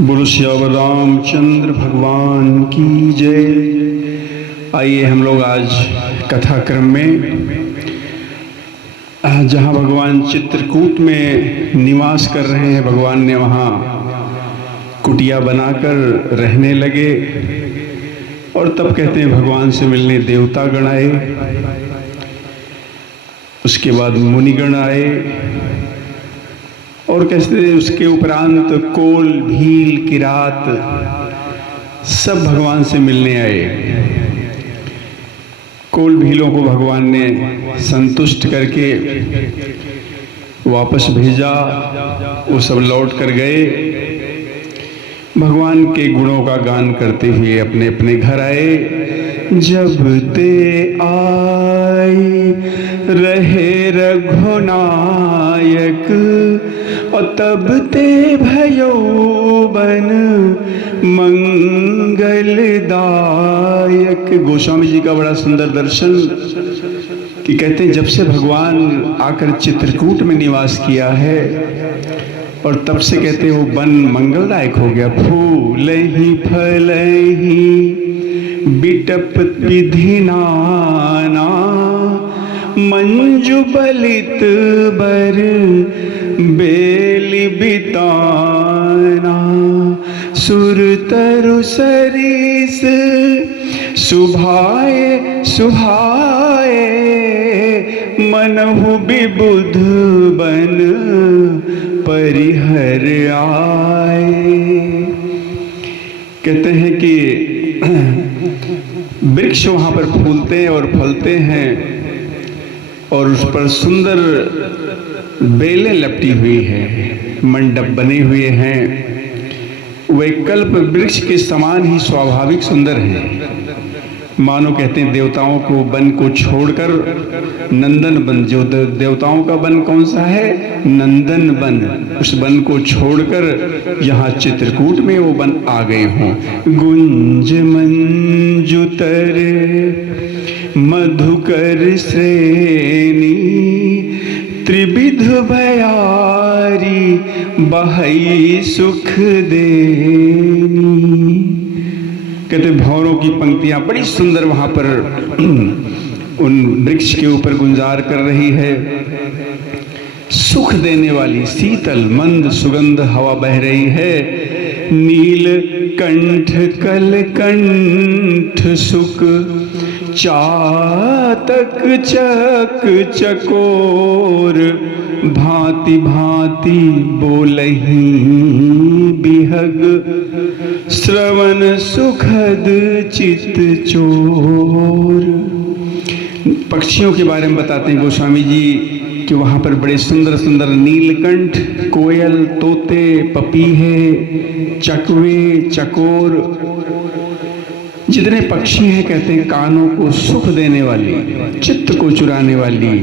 बोलो श्यावर रामचंद्र भगवान की जय। आइए हम लोग आज कथा क्रम में जहाँ भगवान चित्रकूट में निवास कर रहे हैं, भगवान ने वहाँ कुटिया बनाकर रहने लगे और तब कहते हैं भगवान से मिलने देवता गण आए, उसके बाद मुनिगण आए और कहते उसके उपरांत कोल भील किरात सब भगवान से मिलने आए। कोल भीलों को भगवान ने संतुष्ट करके वापस भेजा, वो सब लौट कर गए। भगवान के गुणों का गान करते हुए अपने अपने घर आए। जब ते आई रहे रघुनायक और तब ते भयो बन मंगलदायक। गोस्वामी जी का बड़ा सुंदर दर्शन कि कहते हैं जब से भगवान आकर चित्रकूट में निवास किया है और तब से कहते हैं वो वन मंगलदायक हो गया। फूल ही फल ही बिटप विधि नाना मंजु बलित बर बेली बिताना। सुर तरु सरिस सुभाए सुभाए मनहु विबुध बन परिहर आए। कहते हैं कि वृक्ष वहाँ पर फूलते और फलते हैं और उस पर सुंदर बेलें लपटी हुई है, मंडप बने हुए हैं। वे कल्प वृक्ष के समान ही स्वाभाविक सुंदर हैं। मानो कहते हैं देवताओं को वन को छोड़कर नंदन वन, जो देवताओं का वन कौन सा है, नंदन वन, उस वन को छोड़कर यहाँ चित्रकूट में वो वन आ गए हों। गुंज मंजुतर मधुकर श्रेणी त्रिविध भयारी बहई सुख देनी। कहते भंवरों की पंक्तियां बड़ी सुंदर वहां पर उन वृक्ष के ऊपर गुंजार कर रही है। सुख देने वाली शीतल मंद सुगंध हवा बह रही है। नील कंठ कल कंठ सुख चातक चक चकोर भांति भांति बोलही बिहग श्रवण सुखद चित चोर। पक्षियों के बारे में बताते हैं गोस्वामी जी कि वहाँ पर बड़े सुंदर सुंदर नीलकंठ, कोयल, तोते, पपीहे, चकवे, चकोर, जितने पक्षी हैं कहते हैं कानों को सुख देने वाली, चित्त को चुराने वाली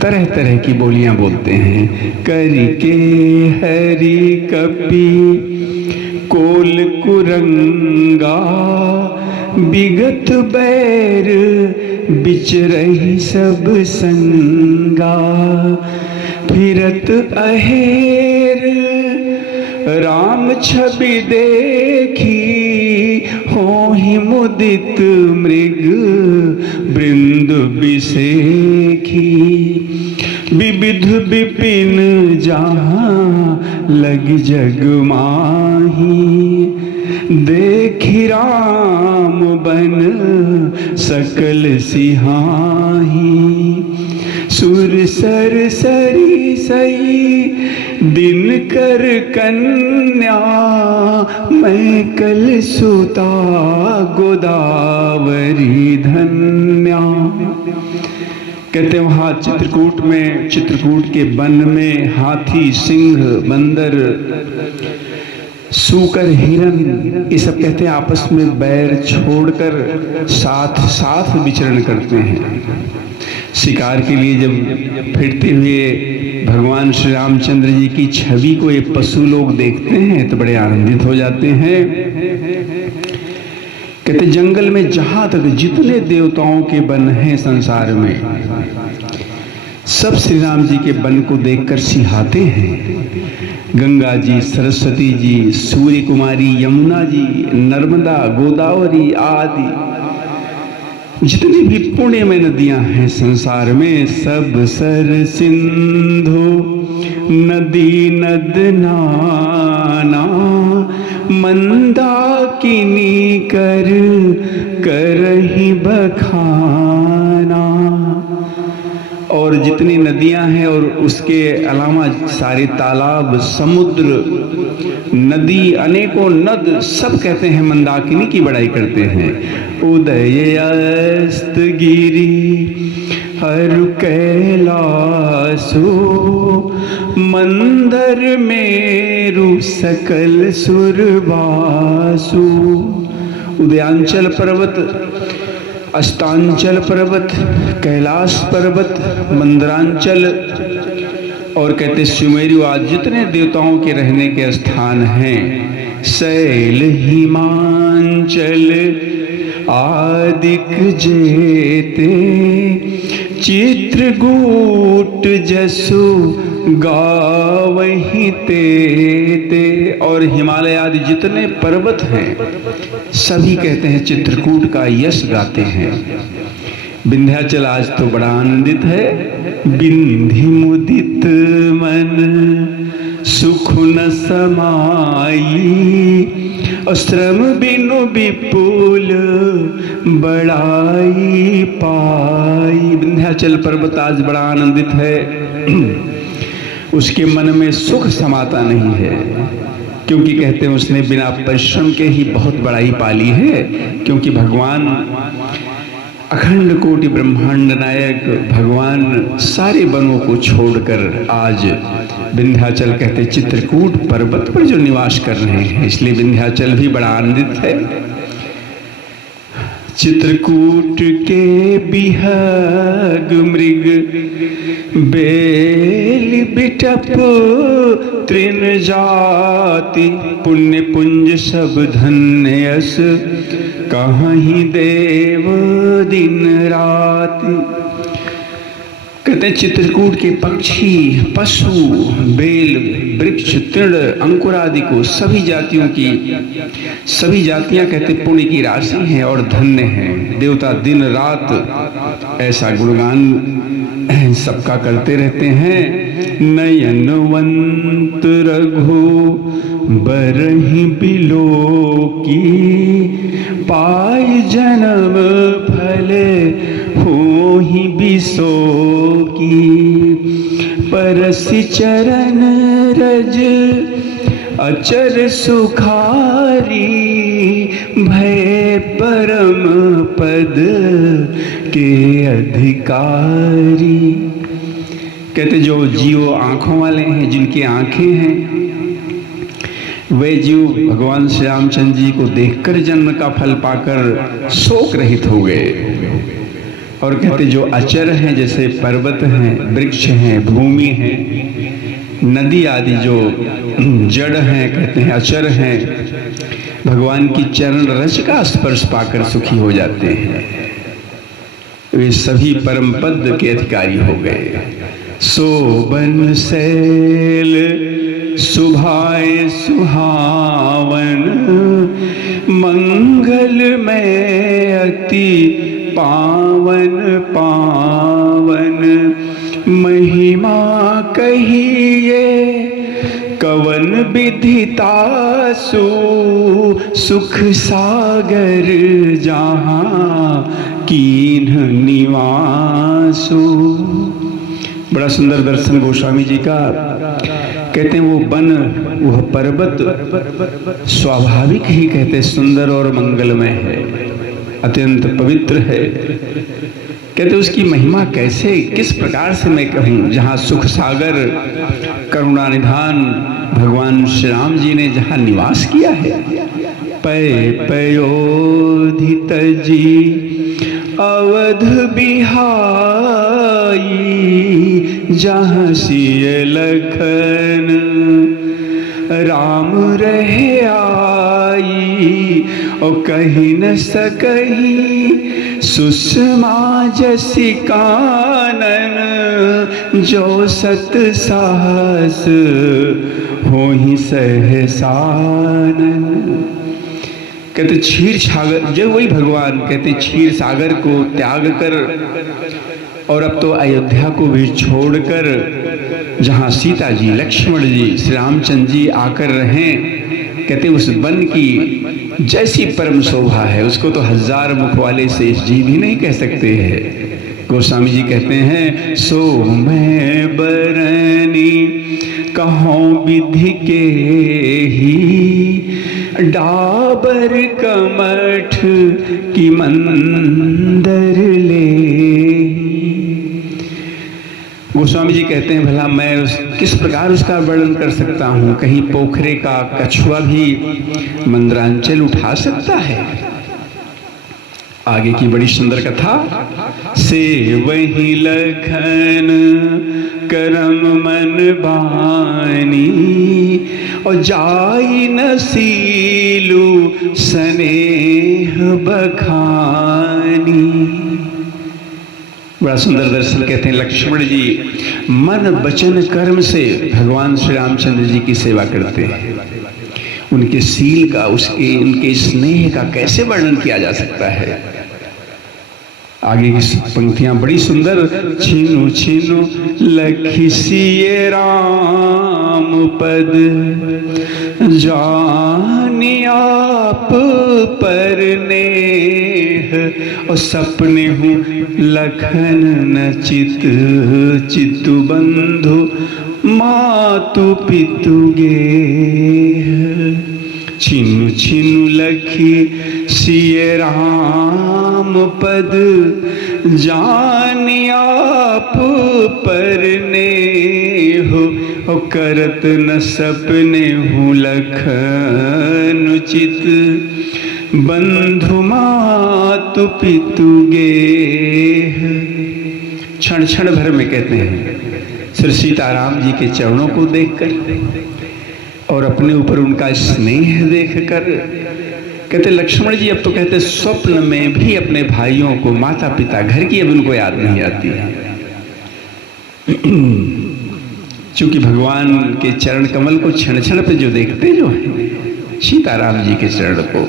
तरह तरह की बोलियां बोलते हैं। करके हरि कपि कोल कुरंगा विगत बैर बिचरही सब संगा। फिरत अहेर राम छवि देखी होहि मुदित मृग बृंद बिसेखी। विविध विपिन जहाँ लग जग माही देखी राम बन सकल सिहाही। सुर सर सरी सई दिन कर कन्या मैं कल सुता गोदावरी धन्या। कहते वहाँ चित्रकूट में, चित्रकूट के वन में हाथी, सिंह, बंदर, सूकर, हिरन, ये सब कहते हैं आपस में बैर छोड़कर साथ साथ विचरण करते हैं। शिकार के लिए जब फिरते हुए भगवान श्री रामचंद्र जी की छवि को ये पशु लोग देखते हैं तो बड़े आनंदित हो जाते हैं। कहते जंगल में जहां तक जितने देवताओं के वन हैं संसार में, सब श्री राम जी के वन को देखकर सिहाते हैं। गंगा जी, सरस्वती जी, सूर्य कुमारी, यमुना जी, नर्मदा, गोदावरी आदि जितनी भी पुण्य में नदियां हैं संसार में, सब सर सिंधु नदी नद नाना, मंदाकिनी कर करहि बखाना। और जितनी नदियां हैं और उसके अलावा सारे तालाब, समुद्र, नदी, अनेकों नद, सब कहते हैं मंदाकिनी की बड़ाई करते हैं। उदय अस्त गिरी हरु कैलासु, मंदर मेरु सकल सुरवासु। उदयांचल पर्वत, अस्तांचल पर्वत, कैलाश पर्वत, मंदरांचल और कहते सुमेरु आदि जितने देवताओं के रहने के स्थान हैं, शैल हिमांचल आदिक जेते, चित्रकूट जसु गावहि तेते। और हिमालय आदि जितने पर्वत हैं सभी कहते हैं चित्रकूट का यश गाते हैं। विंध्याचल आज तो बड़ा आनंदित है। बिंधि मुदित मन सुख न समाई, श्रम बिनु विपुल बड़ाई पाई। विंध्याचल पर्वत आज बड़ा आनंदित है। उसके मन में सुख समाता नहीं है, क्योंकि कहते हैं उसने बिना परिश्रम के ही बहुत बड़ाई पाली है। क्योंकि भगवान अखंड कोटि ब्रह्मांड नायक भगवान सारे वनों को छोड़कर आज विंध्याचल कहते चित्रकूट पर्वत पर जो निवास कर रहे हैं, इसलिए विंध्याचल भी बड़ा आनंदित है। चित्रकूट के बिहग मृग बेल बिटप तृण जाति, पुण्य पुंज सब धन्य यस कहीं देव दिन राति। कहते हैं चित्रकूट के पक्षी, पशु, बेल, वृक्ष, तृण, अंकुर आदि को सभी जातियों की सभी जातियां कहते पुण्य की राशि हैं और धन्य हैं। देवता दिन रात ऐसा गुणगान सबका करते रहते हैं। नयनवंत रघु बरहि बिलो की, पाई जन्म फल हो ही बिसो की। परसि चरण रज अचर सुखारी, भय परम पद के अधिकारी। कहते जो जीव आंखों वाले हैं, जिनकी आंखें हैं, वे जीव भगवान श्री रामचंद्र जी को देखकर जन्म का फल पाकर शोक रहित हो गए। और कहते जो अचर हैं, जैसे पर्वत हैं, वृक्ष हैं, भूमि है, नदी आदि जो जड़ हैं, कहते हैं अचर हैं, भगवान की चरण रज का स्पर्श पाकर सुखी हो जाते हैं। वे सभी परम पद के अधिकारी हो गए। सोबन शैल सुभाए सुहावन, मंगल में अति पावन पावन। महिमा कहिए कवन विदितासु, सुख सागर जहाँ कीन्ह निवासु। बड़ा सुंदर दर्शन गोस्वामी जी का। कहते हैं वो वन, वह पर्वत स्वाभाविक ही कहते सुंदर और मंगलमय है, अत्यंत पवित्र है। कहते उसकी महिमा कैसे, किस प्रकार से मैं कहूँ। जहाँ सुख सागर करुणा निधान भगवान श्री राम जी ने जहाँ निवास किया है। पय पयोधित जी अवध बिहाई, जहाँ सिय लखन राम रहे आई, ओ कहीं न सकही सुषमा जसी कानन, जो सत साहस हो ही सहसानन। कहते क्षीर सागर, जब वही भगवान कहते क्षीर सागर को त्याग कर और अब तो अयोध्या को भी छोड़कर जहाँ सीता जी, लक्ष्मण जी, श्री रामचंद्र जी आकर रहें, कहते उस वन की जैसी परम शोभा है उसको तो हजार मुख वाले शेष जी भी नहीं कह सकते हैं। गोस्वामी जी कहते हैं सो मैं बरनी कहूँ विधि के ही, डाबर कमठ की मंदर ले। गोस्वामी जी कहते हैं भला मैं किस प्रकार उसका वर्णन कर सकता हूँ, कहीं पोखरे का कछुआ भी मंदरांचल उठा सकता है। आगे की बड़ी सुंदर कथा, से वही लखन करम मन बानी, और जाई न सीलू स्नेह बखानी। बड़ा सुंदर दर्शन कहते हैं लक्ष्मण जी मन वचन कर्म से भगवान श्री रामचंद्र जी की सेवा करते हैं। उनके सील का, उनके स्नेह का कैसे वर्णन किया जा सकता है। आगे की पंक्तियां बड़ी सुंदर, छीनु छीनु लखी सिए राम पद, जानी आप पर नेह, और सपने हूँ लखन न चित, चित्तु बंधु मातु पितु गेह। छिनु छिनु लखी सिए राम पद, जानी आप पर नेह, ओ करत न सपने हूँ लखन चित, बंधु मातु पितु गेह। क्षण क्षण भर में कहते हैं श्री सीताराम जी के चरणों को देखकर और अपने ऊपर उनका स्नेह देखकर कहते लक्ष्मण जी अब तो कहते स्वप्न में भी अपने भाइयों को, माता पिता, घर की अब उनको याद नहीं आती है। क्योंकि भगवान के चरण कमल को क्षण क्षण पे जो देखते जो है सीताराम जी के चरण को,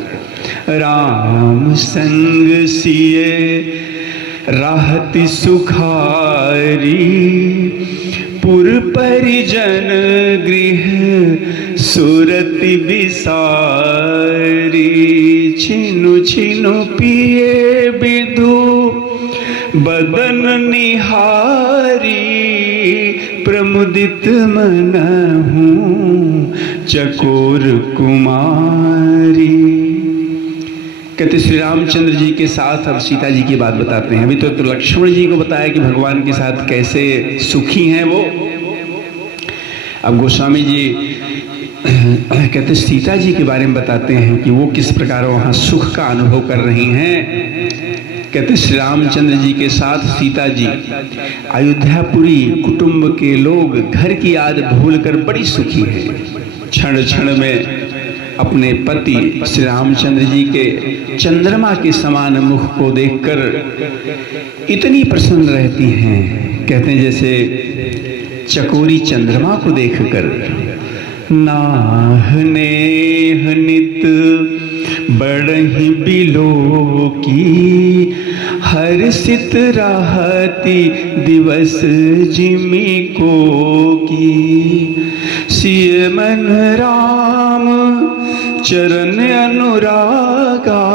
राम संग सिए राहति सुखारी, पुर परिजन गृह सुरति विसारी, छिनु छिनु पिए विधु बदन निहारी, प्रमुदित मन हूँ चकोर कुमारी। कहते श्री रामचंद्र जी के साथ अब सीता जी की बात बताते हैं। अभी तो लक्ष्मण जी को बताया कि भगवान के साथ कैसे सुखी हैं वो। अब गोस्वामी जी कहते सीता जी के बारे में बताते हैं कि वो किस प्रकार वहाँ सुख का अनुभव कर रही हैं। कहते श्री रामचंद्र जी के साथ सीता जी अयोध्यापुरी कुटुंब के लोग घर की याद भूलकर बड़ी सुखी हैं। क्षण क्षण में अपने पति श्री रामचंद्र जी के चंद्रमा के समान मुख को देखकर इतनी प्रसन्न रहती हैं, कहते हैं जैसे चकोरी चंद्रमा को देखकर। नाह नेह नित बड़हि बिलो की, हर्षित रहती दिवस जिमी को की, सिय मन राम चरण अनुरागा,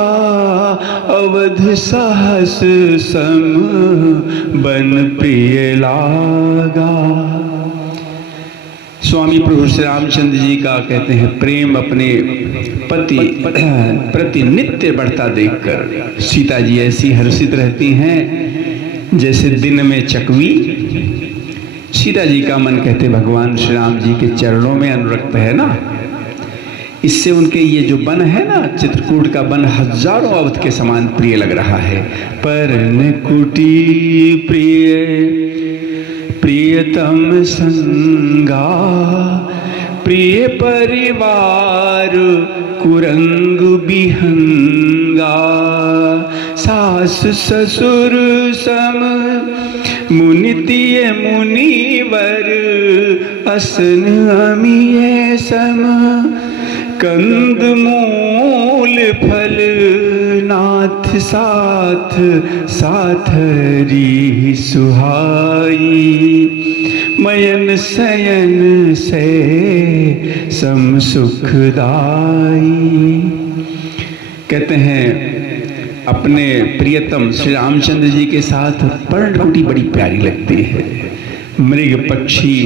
अवध सहस सम बन प्रिय लागा। स्वामी प्रभु श्री रामचंद्र जी का कहते हैं प्रेम अपने पति प्रति नित्य बढ़ता देखकर सीता जी ऐसी हर्षित रहती हैं जैसे दिन में चकवी। सीता जी का मन कहते भगवान श्री राम जी के चरणों में अनुरक्त है ना, इससे उनके ये जो वन है ना चित्रकूट का वन हजारों अवध के समान प्रिय लग रहा है। परन कुटी प्रिय प्रियतम संगा, प्रिय परिवार कुरंग बिहंगा, सास ससुर सम मुनितिय मुनिवर, असन अमिय सम कंद मूल फल, नाथ साथ साथरी सुहाई, मयन सयन से सम सुखदाई। कहते हैं अपने प्रियतम श्री रामचंद्र जी के साथ पर्णकुटी बड़ी प्यारी लगती है। मृग पक्षी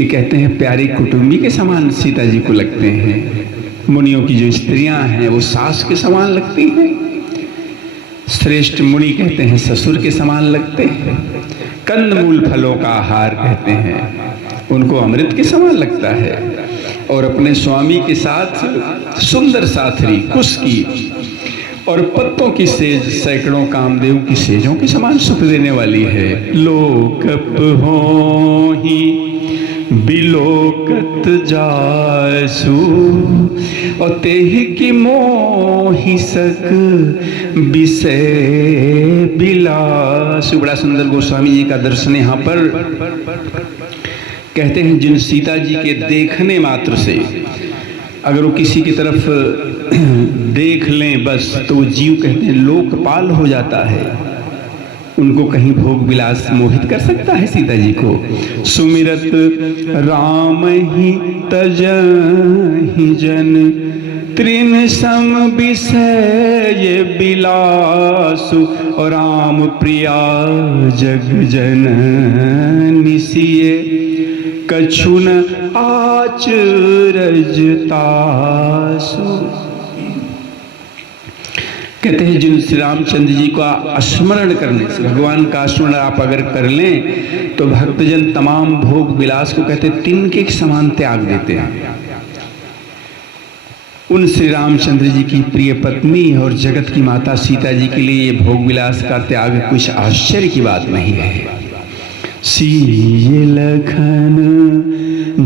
ये कहते हैं प्यारी कुटुंबी के समान सीता जी को लगते हैं। मुनियों की जो स्त्रियां हैं वो सास के समान लगती हैं। श्रेष्ठ मुनि कहते हैं ससुर के समान लगते हैं। कंदमूल फलों का आहार कहते हैं उनको अमृत के समान लगता है। और अपने स्वामी के साथ सुंदर साथरी कुश की और पत्तों की सेज सैकड़ों कामदेव की सेजों के समान सुख देने वाली है। लोकप हो ही बिलोकत जासु, और तेहि की मोहि सक विषय बिलासु। बड़ा सुंदर गोस्वामी जी का दर्शन यहाँ पर। कहते हैं जिन सीता जी के देखने मात्र से अगर वो किसी की तरफ देख लें बस तो वो जीव कहते हैं लोकपाल हो जाता है। उनको कहीं भोग विलास मोहित कर सकता है सीता जी को। सुमिरत राम ही तजहि जन, त्रिन सम विषय बिलासु, और राम प्रिया जग जन निसिये, कछुन आचरज तासु। कहते हैं जिन श्री रामचंद्र जी का स्मरण करने से, भगवान का स्मरण आप अगर कर लें तो भक्तजन तमाम भोग विलास को कहते हैं तिनके के समान त्याग देते हैं। उन श्री रामचंद्र जी की प्रिय पत्नी और जगत की माता सीता जी के लिए ये भोग विलास का त्याग कुछ आश्चर्य की बात नहीं है। सीय लखन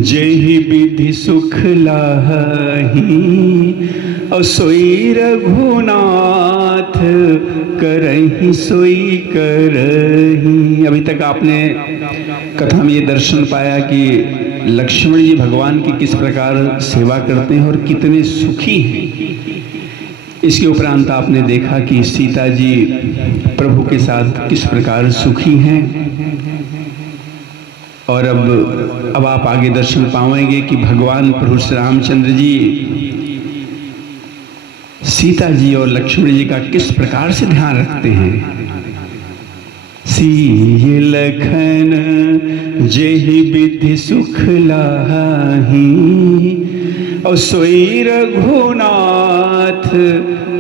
जेहि विधि सुख लाही, और सोई रघुनाथ करहि सोई करहि। अभी तक आपने कथा में ये दर्शन पाया कि लक्ष्मण जी भगवान की किस प्रकार सेवा करते हैं और कितने सुखी हैं। इसके उपरांत आपने देखा कि सीता जी प्रभु के साथ किस प्रकार सुखी हैं। और अब आप आगे दर्शन पाएंगे कि भगवान प्रभु श्री रामचंद्र जी सीता जी और लक्ष्मण जी का किस प्रकार से ध्यान रखते हैं। सीय लखन जेहि विधि सुख लाही, और सोई रघुनाथ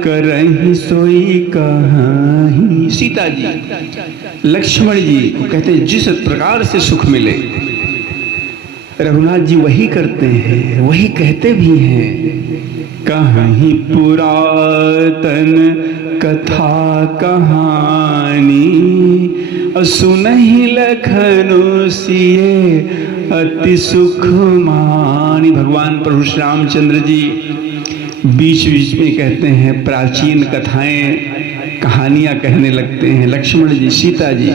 करहि सोई कहाही। सीता जी लक्ष्मण जी को कहते हैं जिस प्रकार से सुख मिले रघुनाथ जी वही करते हैं, वही कहते भी हैं। कहीं पुरातन कथा कहानी, सुनहि लखन सिए अति सुख मानी। भगवान प्रभु श्री रामचंद्र जी बीच बीच में कहते हैं प्राचीन कथाएं कहानियां कहने लगते हैं। लक्ष्मण जी सीता जी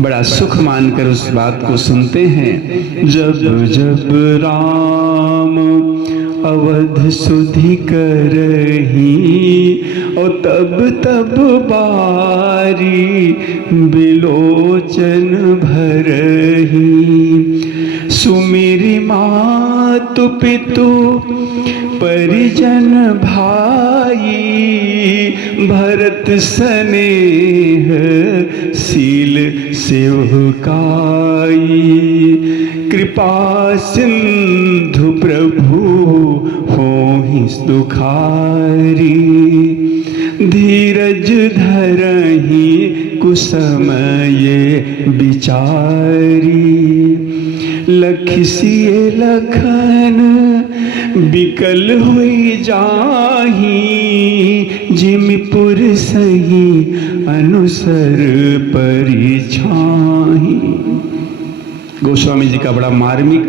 बड़ा सुख मानकर उस बात को सुनते हैं। जब जब राम अवध सुधि करही, और तब तब बारी बिलोचन भरही। सुमिरि मातु पितु परिजन भाई, भरत स्नेह शील सेवकाई। कृपा सिंधु प्रभु होहि सुखारी, धीरज धरहि कुसमये विचारी। लखिसिए लखन बिकल हुई जाही, जिमिपुर सही अनुसर परिछाही। गोस्वामी जी का बड़ा मार्मिक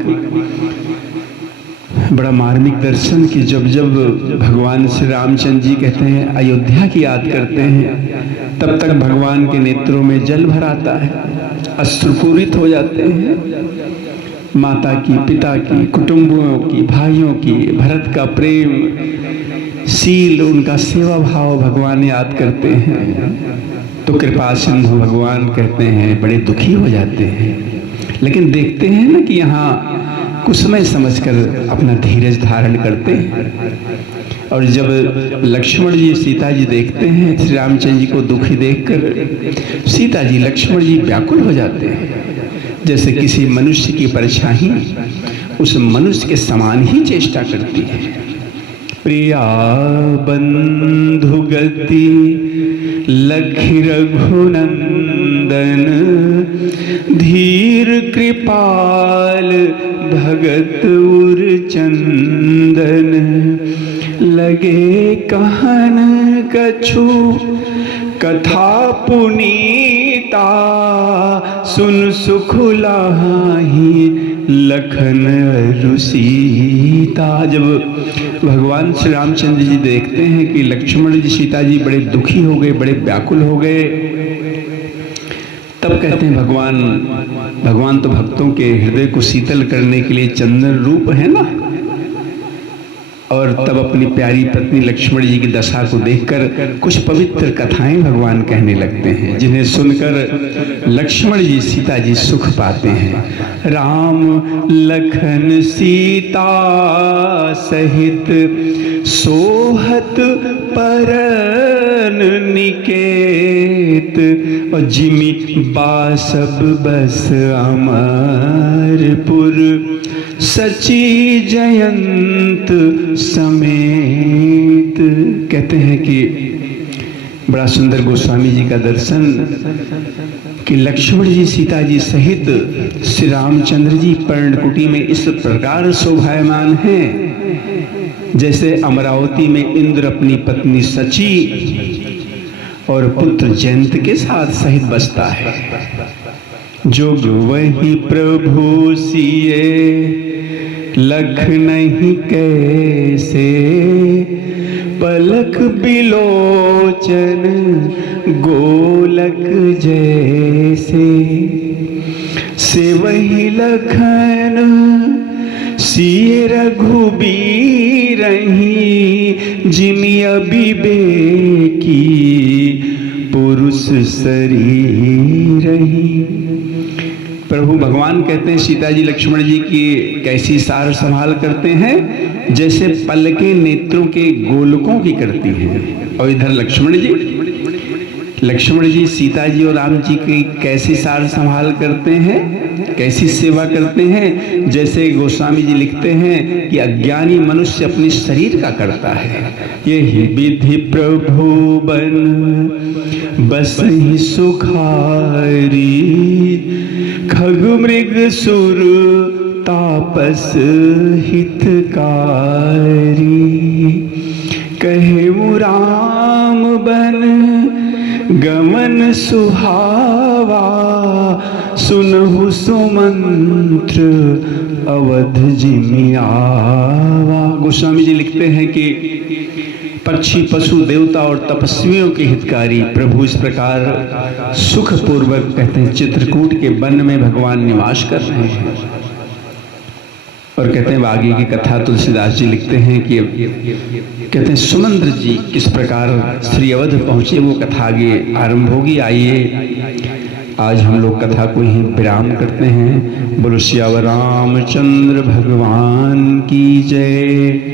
बड़ा मार्मिक दर्शन कि जब जब भगवान श्री रामचंद्र जी कहते हैं अयोध्या की याद करते हैं, तब तक भगवान के नेत्रों में जल भर आता है, अश्रुपूरित हो जाते हैं। माता की, पिता की, कुटुंबों की, भाइयों की, भरत का प्रेम, शील, उनका सेवा भाव भगवान याद करते हैं तो कृपा सिंधु भगवान कहते हैं बड़े दुखी हो जाते हैं। लेकिन देखते हैं ना कि यहाँ कुछ समय समझकर अपना धीरज धारण करते हैं। और जब लक्ष्मण जी सीता जी देखते हैं श्री रामचंद्र जी को दुखी देखकर, सीता जी लक्ष्मण जी व्याकुल हो जाते हैं। जैसे किसी मनुष्य की परछाई उस मनुष्य के समान ही चेष्टा करती है। प्रिया बंधु गति लखि रघुनंदन, धीर कृपाल भगत उर चंदन, लगे कहन कछु कथा पुनीता, सुन सुख लाहि लखन अरु सीता। जब भगवान श्री रामचंद्र जी देखते हैं कि लक्ष्मण जी सीता जी बड़े दुखी हो गए, बड़े व्याकुल हो गए, तब कहते हैं भगवान तो भक्तों के हृदय को शीतल करने के लिए चंदन रूप है ना। और तब अपनी प्यारी पत्नी लक्ष्मण जी की दशा को देखकर कुछ पवित्र कथाएं भगवान कहने लगते हैं, जिन्हें सुनकर लक्ष्मण जी सीता जी सुख पाते हैं। राम लखन सीता सहित सोहत परन निकेत, और जिमि बासब बस अमरपुर, सची जयंत समेत। कहते हैं कि बड़ा सुंदर गोस्वामी जी का दर्शन कि लक्ष्मण जी सीता जी सहित श्री रामचंद्र जी पर्णकुटी में इस प्रकार शोभायमान हैं जैसे अमरावती में इंद्र अपनी पत्नी सची और पुत्र जयंत के साथ सहित बसता है। जोग वही प्रभु सिए लख नहीं कैसे, पलक बिलोचन गोलक जैसे, से वही लखन सिए रघुबीर रही, जिमि अविवेकी पुरुष शरीर रही। प्रभु भगवान कहते हैं सीता जी लक्ष्मण जी की कैसी सार संभाल करते हैं, जैसे पलकें नेत्रों के गोलकों की करती हैं। और इधर लक्ष्मण जी सीता जी और राम जी की कैसी सार संभाल करते हैं, कैसी सेवा करते हैं, जैसे गोस्वामी जी लिखते हैं कि अज्ञानी मनुष्य अपने शरीर का करता है। यही विधि प्रभु बन बस ही सुखारी, खग मृग सुर तापस हितकारी, कहे राम बन गमन सुहावा, सुनहु सुमंत्र अवध जिमि आवा। गोस्वामी जी लिखते हैं कि पक्षी पशु देवता और तपस्वियों के हितकारी प्रभु इस प्रकार सुखपूर्वक कहते हैं चित्रकूट के वन में भगवान निवास कर रहे हैं। और कहते हैं आगे की कथा तुलसीदास जी लिखते हैं कि कहते हैं सुमंत्र जी किस प्रकार श्री अवध पहुंचे, वो कथा आगे आरंभ होगी। आइए आज हम लोग कथा को ही विराम करते हैं। बोलो सियावर रामचंद्र भगवान की जय।